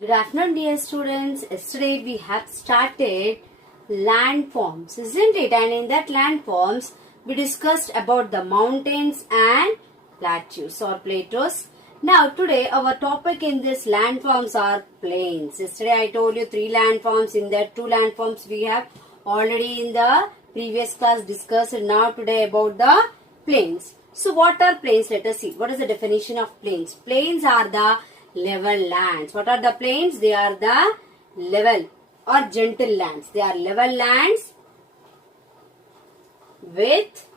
Good afternoon, dear students. Yesterday we have started landforms, isn't it? And in that landforms, we discussed about the mountains and plateaus or plateaus. Now, today our topic in this landforms are plains. Yesterday I told you three landforms. In that two landforms we have already in the previous class discussed. Now today about the plains. So what are plains? Let us see. What is the definition of plains? Plains are the level lands. What are the plains? They are the level or gentle lands. They are level lands with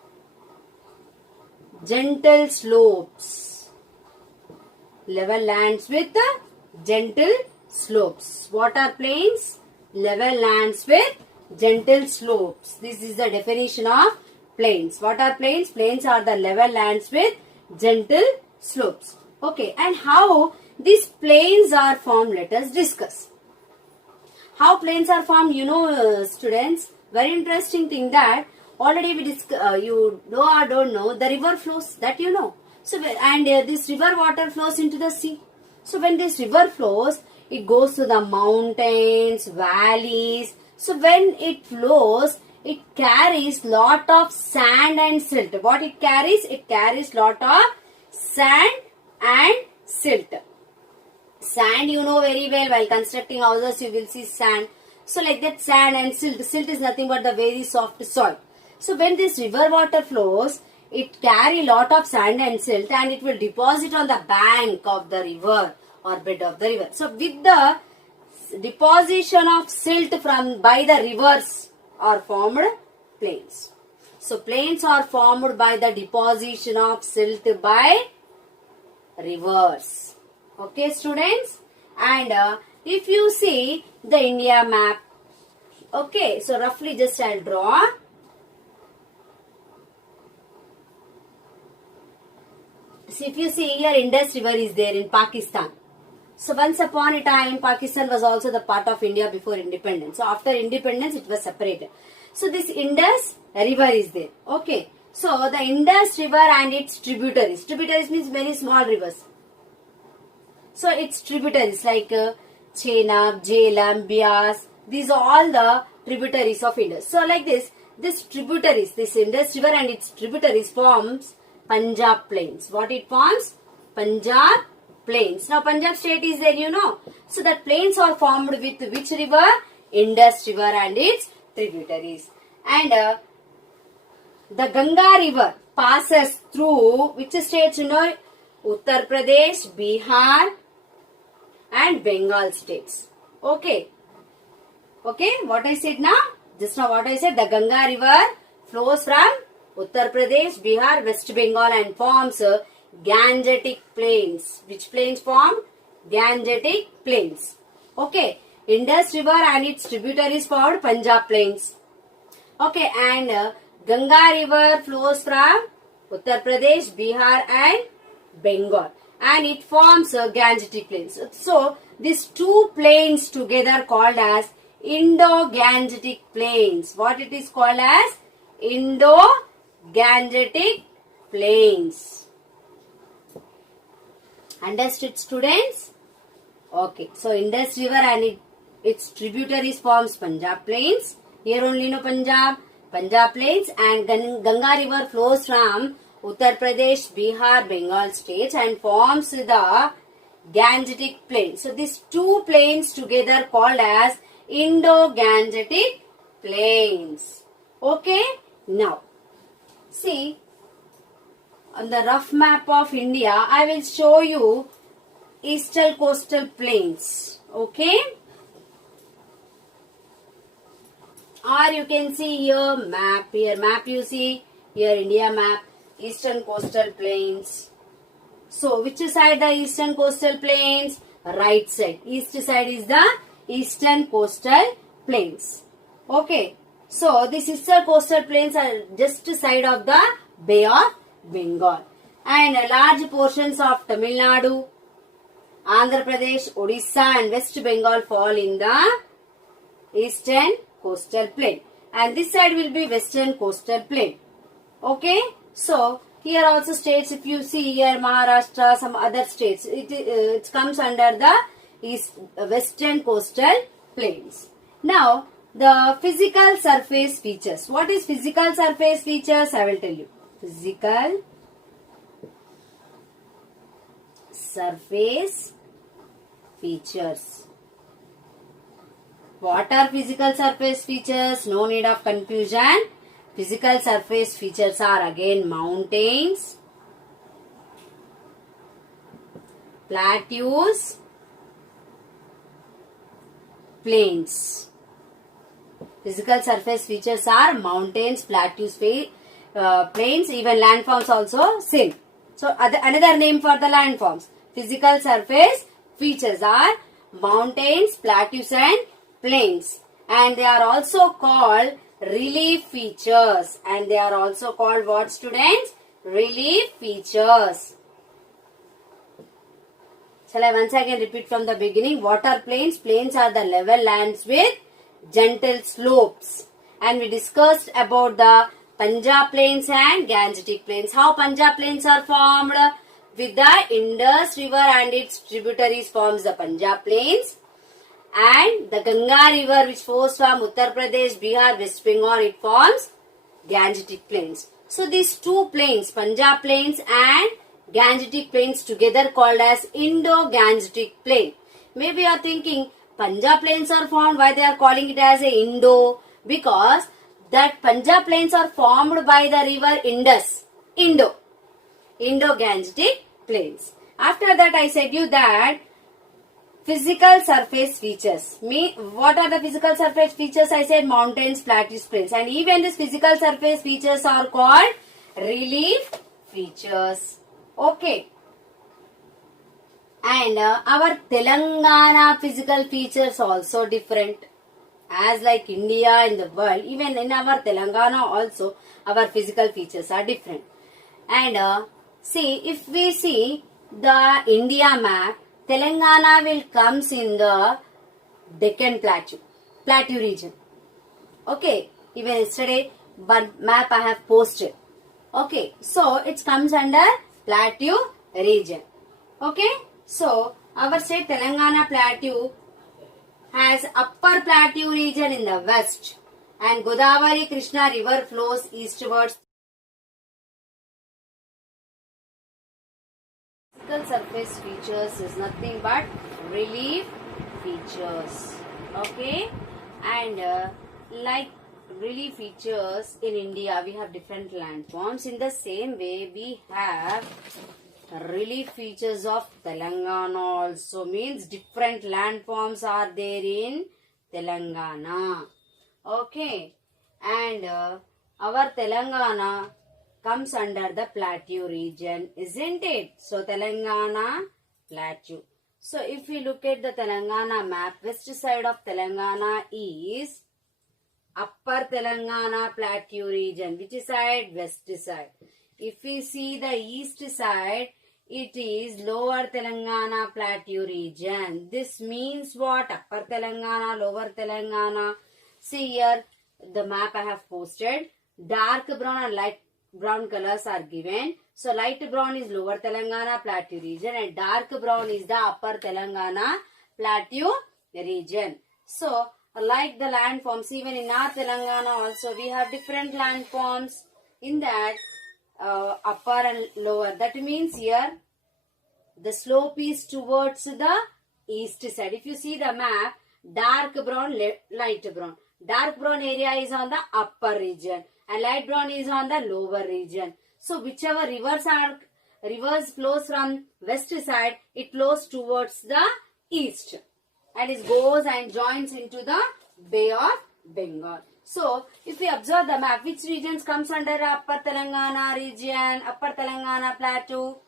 gentle slopes. Level lands with gentle slopes. What are plains? Level lands with gentle slopes. This is the definition of plains. What are plains? Plains are the level lands with gentle slopes. Okay, and how these plains are formed, let us discuss. How plains are formed, students, very interesting thing that already we you know or don't know, the river flows, that you know. So, and this river water flows into the sea. So, when this river flows, it goes to the mountains, valleys. So, when it flows, it carries lot of sand and silt. What it carries? It carries lot of sand and silt. Sand you know very well, while constructing houses you will see sand. So like that sand and silt. Silt is nothing but the very soft soil. So when this river water flows, it carry lot of sand and silt and it will deposit on the bank of the river or bed of the river. So with the deposition of silt from by the rivers are formed plains. So plains are formed by the deposition of silt by rivers. Okay, students, and if you see the India map, okay, so roughly just I'll draw. So if you see here, Indus River is there in Pakistan. So once upon a time, Pakistan was also the part of India before independence. So after independence, it was separated. So this Indus River is there. Okay. So the Indus River and its tributaries. Tributaries means many small rivers. So its tributaries like Chenab, Jhelum, Beas, these are all the tributaries of Indus. So like this tributaries, this Indus River and its tributaries forms Punjab Plains. What it forms? Punjab Plains. Now Punjab state is there, you know. So that plains are formed with which river? Indus River and its tributaries. And the Ganga River passes through which states, you know? Uttar Pradesh, Bihar and Bengal states. Okay. Okay, what I said now? Just now what I said, the Ganga River flows from Uttar Pradesh, Bihar, West Bengal and forms Gangetic Plains. Which plains form? Gangetic Plains. Okay, Indus River and its tributaries formed Punjab Plains. Okay, and Ganga River flows from Uttar Pradesh, Bihar and Bengal and it forms Gangetic Plains. So, these two plains together called as Indo-Gangetic Plains. What it is called as? Indo-Gangetic Plains. Understood, students? Okay. So, Indus River and its tributaries forms Punjab Plains. Here only no Punjab Plains and Ganga River flows from Uttar Pradesh, Bihar, Bengal states and forms the Gangetic Plains. So these two plains together called as Indo-Gangetic Plains. Okay. Now, see on the rough map of India, I will show you eastern coastal plains. Okay. Or you can see here map. Here map you see. Here India map. Eastern coastal plains. So, which side the eastern coastal plains? Right side. East side is the eastern coastal plains. Okay. So, these eastern coastal plains are just side of the Bay of Bengal. And large portions of Tamil Nadu, Andhra Pradesh, Odisha and West Bengal fall in the eastern coastal plain. And this side will be western coastal plain. Okay. So, here also states, if you see here Maharashtra, some other states, it comes under the western coastal plains. Now, the physical surface features. What is physical surface features? I will tell you. Physical surface features. What are physical surface features? No need of confusion. Physical surface features are again mountains, plateaus, plains. Physical surface features are mountains, plateaus, plains, even landforms also same. So another name for the landforms. Physical surface features are mountains, plateaus and plains. And they are also called relief features. And they are also called what, students? Relief features. Shall I once again repeat from the beginning? What are plains? Plains are the level lands with gentle slopes. And we discussed about the Punjab plains and Gangetic plains. How Punjab plains are formed? With the Indus river and its tributaries forms the Punjab plains. And the Ganga river which flows from Uttar Pradesh, Bihar, West Bengal, it forms Gangetic plains. So these two plains, Punjab plains and Gangetic plains together called as Indo-Gangetic plain. Maybe you are thinking Punjab plains are formed, why they are calling it as a Indo? Because that Punjab plains are formed by the river Indus. Indo-Gangetic plains. After that I said you that physical surface features. What are the physical surface features? I said mountains, plateaus, plains. And even these physical surface features are called relief features. Okay. And our Telangana physical features also different. As like India in the world, even in our Telangana also, our physical features are different. And see, if we see the India map, Telangana will comes in the Deccan Plateau region. Okay, even yesterday one map I have posted. Okay, so it comes under Plateau region. Okay, so our state Telangana Plateau has upper Plateau region in the west and Godavari Krishna river flows eastwards. Physical surface features is nothing but relief features. Okay, and like relief features in India, we have different landforms. In the same way, we have relief features of Telangana also, means different landforms are there in Telangana. Okay, and our Telangana comes under the Plateau region, isn't it? So Telangana Plateau. So if we look at the Telangana map, west side of Telangana is upper Telangana Plateau region. Which side? West side. If we see the east side, it is lower Telangana Plateau region. This means what? Upper Telangana, lower Telangana. See here, the map I have posted. Dark brown and light brown colors are given. So light brown is lower Telangana Plateau region and dark brown is the upper Telangana Plateau region. So like the landforms, even in our Telangana also we have different landforms in that upper and lower. That means here the slope is towards the east side. If you see the map, dark brown, light brown. Dark brown area is on the upper region and light brown is on the lower region. So whichever rivers flows from west side, it flows towards the east and it goes and joins into the Bay of Bengal. So if we observe the map, which regions comes under upper Telangana region, upper Telangana Plateau?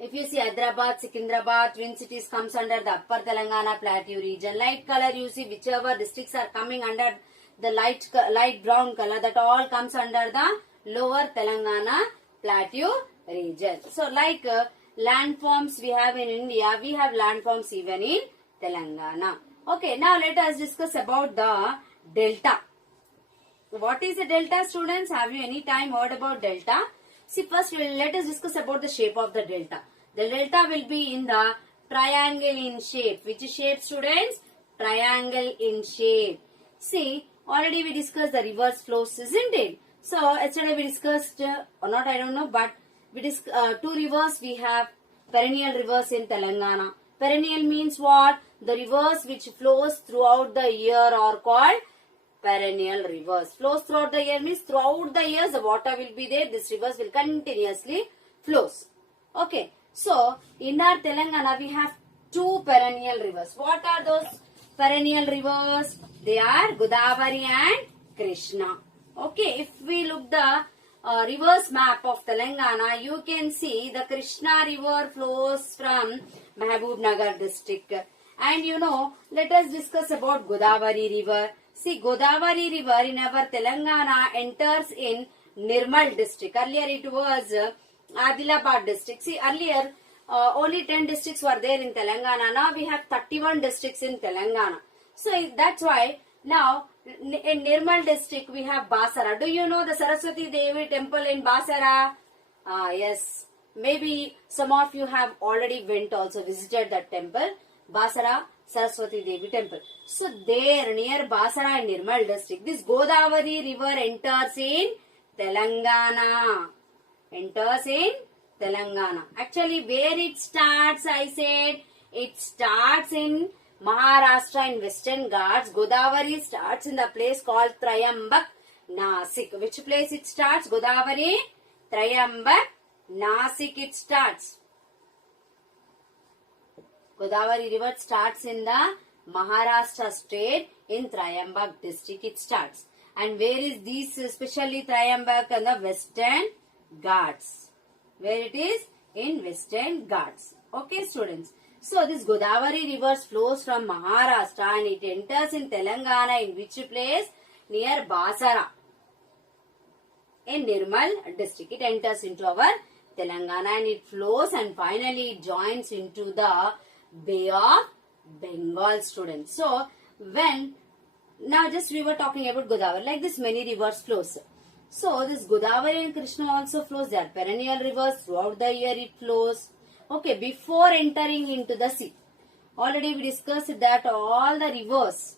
If you see Hyderabad, Secunderabad, Twin Cities comes under the upper Telangana Plateau region. Light color you see whichever districts are coming under the light brown color, that all comes under the lower Telangana Plateau region. So like landforms we have in India, we have landforms even in Telangana. Okay, now let us discuss about the delta. What is a delta, students? Have you any time heard about delta? See, first let us discuss about the shape of the delta. The delta will be in the triangle in shape. Which shape, students? Triangle in shape. See, already we discussed the reverse flows, isn't it? So, yesterday we discussed, or not, I don't know, but we discussed 2 rivers. We have perennial rivers in Telangana. Perennial means what? The rivers which flows throughout the year are called perennial rivers. Flows throughout the year means throughout the years the water will be there. This rivers will continuously flows. Okay. So, in our Telangana we have 2 perennial rivers. What are those perennial rivers? They are Godavari and Krishna. Okay. If we look the reverse map of Telangana, you can see the Krishna river flows from Mahbubnagar district. And you know, let us discuss about Godavari river. See, Godavari river in our Telangana enters in Nirmal district. Earlier it was Adilabad district. See, earlier only 10 districts were there in Telangana. Now we have 31 districts in Telangana. So that's why now in Nirmal district we have Basara. Do you know the Saraswati Devi temple in Basara? Yes. Maybe some of you have already went also visited that temple. Basara Saraswati Devi temple. So there near Basara in Nirmal district, this Godavari river enters in Telangana. Enters in Telangana. Actually where it starts, I said, it starts in Maharashtra in Western Ghats. Godavari starts in the place called Trayambak, Nasik. Which place it starts? Godavari, Trayambak, Nasik it starts. Godavari river starts in the Maharashtra state in Trayambak district it starts. And where is this especially Trayambak? In the Western Ghats. Where it is? In Western Ghats. Okay students. So this Godavari river flows from Maharashtra and it enters in Telangana in which place? Near Basara. In Nirmal district. It enters into our Telangana and it flows and finally it joins into the Bay of Bengal students. So when now just we were talking about Godavari, like this many rivers flows. So this Godavari and Krishna also flows. They are perennial rivers. Throughout the year it flows. Okay, before entering into the sea. Already we discussed that all the rivers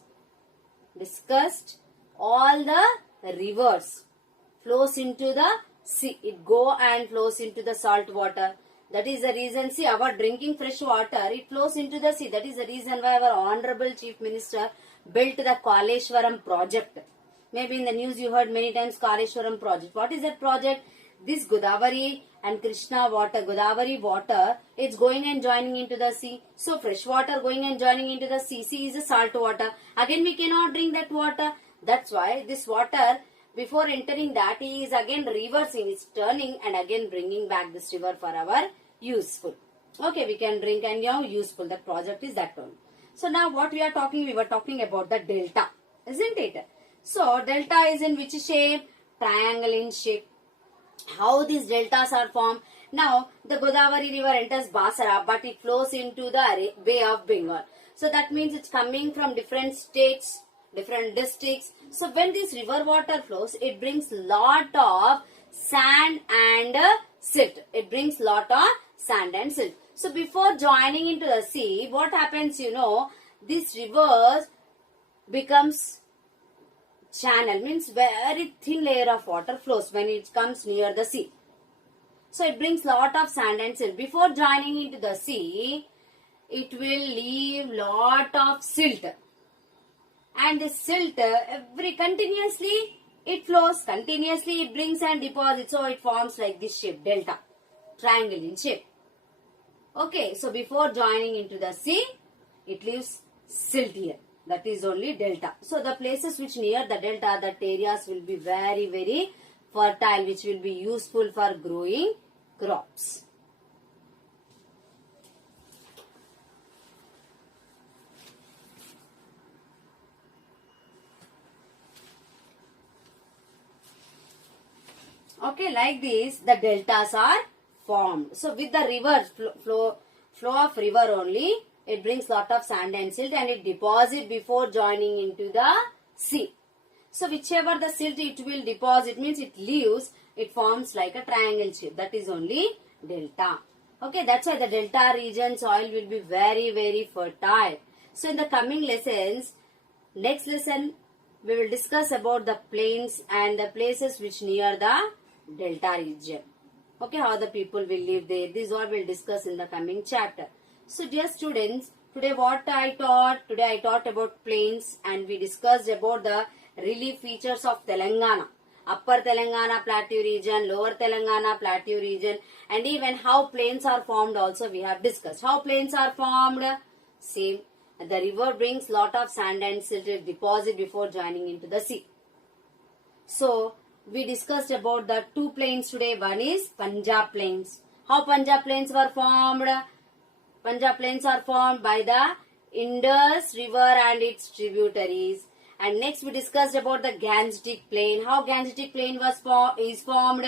flows into the sea. It go and flows into the salt water. That is the reason, see, our drinking fresh water, it flows into the sea. That is the reason why our Honorable Chief Minister built the Kaleshwaram project. Maybe in the news you heard many times Kaleshwaram project. What is that project? This Godavari and Krishna water, Godavari water, it's going and joining into the sea. So fresh water going and joining into the sea. Sea is a salt water. Again we cannot drink that water. That's why this water, before entering that, is again reversing. It's turning and again bringing back this river for our useful. Okay, we can drink and now useful. That project is that one. So now what we are talking, we were talking about the delta, isn't it? So delta is in which shape? Triangle in shape. How these deltas are formed? Now the Godavari river enters Basara, but it flows into the Bay of Bengal. So that means it's coming from different states, different districts. So when this river water flows, it brings lot of sand and silt. It brings lot of sand and silt. So before joining into the sea, what happens, you know, this river becomes channel, means very thin layer of water flows when it comes near the sea. So it brings lot of sand and silt. Before joining into the sea, it will leave lot of silt. And this silt, every continuously it flows, continuously it brings and deposits. So it forms like this shape, delta, triangle in shape. Okay, so before joining into the sea, it leaves silt here. That is only delta. So the places which near the delta, that areas will be very, very fertile, which will be useful for growing crops. Okay, like this, the deltas are formed. So with the river flow of river only, it brings lot of sand and silt and it deposit before joining into the sea. So whichever the silt it will deposit, means it leaves, it forms like a triangle shape. That is only delta. Okay, that's why the delta region soil will be very, very fertile. So in the coming lessons, next lesson, we will discuss about the plains and the places which near the delta region. Okay, how the people will live there. This is what we'll discuss in the coming chapter. So dear students, today what I taught? Today I taught about plains and we discussed about the relief features of Telangana. Upper Telangana plateau region, lower Telangana plateau region, and even how plains are formed also we have discussed. How plains are formed? Same. The river brings lot of sand and silt deposit before joining into the sea. So, we discussed about the two plains today. One is Punjab plains. How Punjab plains were formed? Punjab plains are formed by the Indus river and its tributaries. And next we discussed about the Gangetic plain. How Gangetic plain is formed?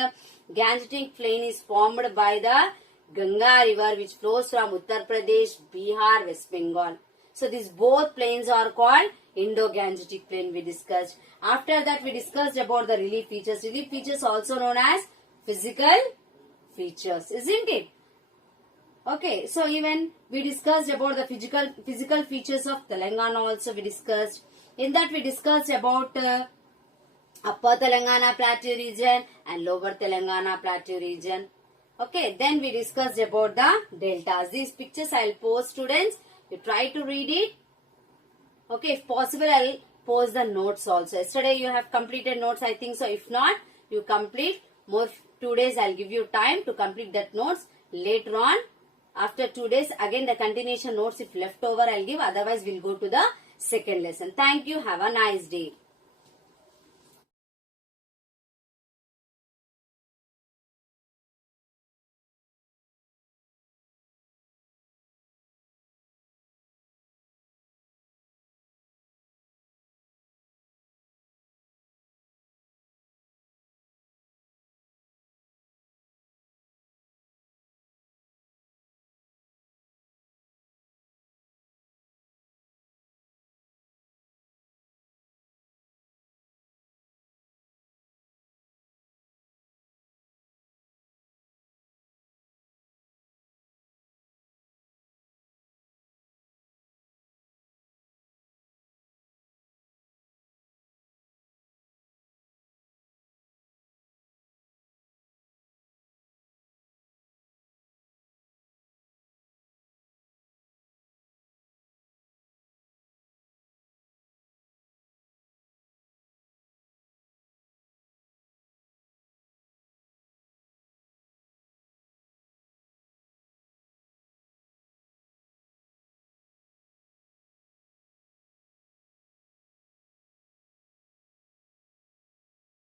Gangetic plain is formed by the Ganga river which flows from Uttar Pradesh, Bihar, West Bengal. So these both plains are called Indo-Gangetic plain we discussed. After that we discussed about the relief features. Relief features also known as physical features, isn't it? Okay, so even we discussed about the physical features of Telangana also we discussed. In that we discussed about Upper Telangana plateau region and Lower Telangana plateau region. Okay, then we discussed about the deltas. These pictures I will post, students. You try to read it. Okay, if possible I will post the notes also. Yesterday you have completed notes, I think so. If not, you complete more 2 days. I will give you time to complete that notes. Later on, after 2 days, again the continuation notes if left over I will give. Otherwise, we will go to the second lesson. Thank you. Have a nice day.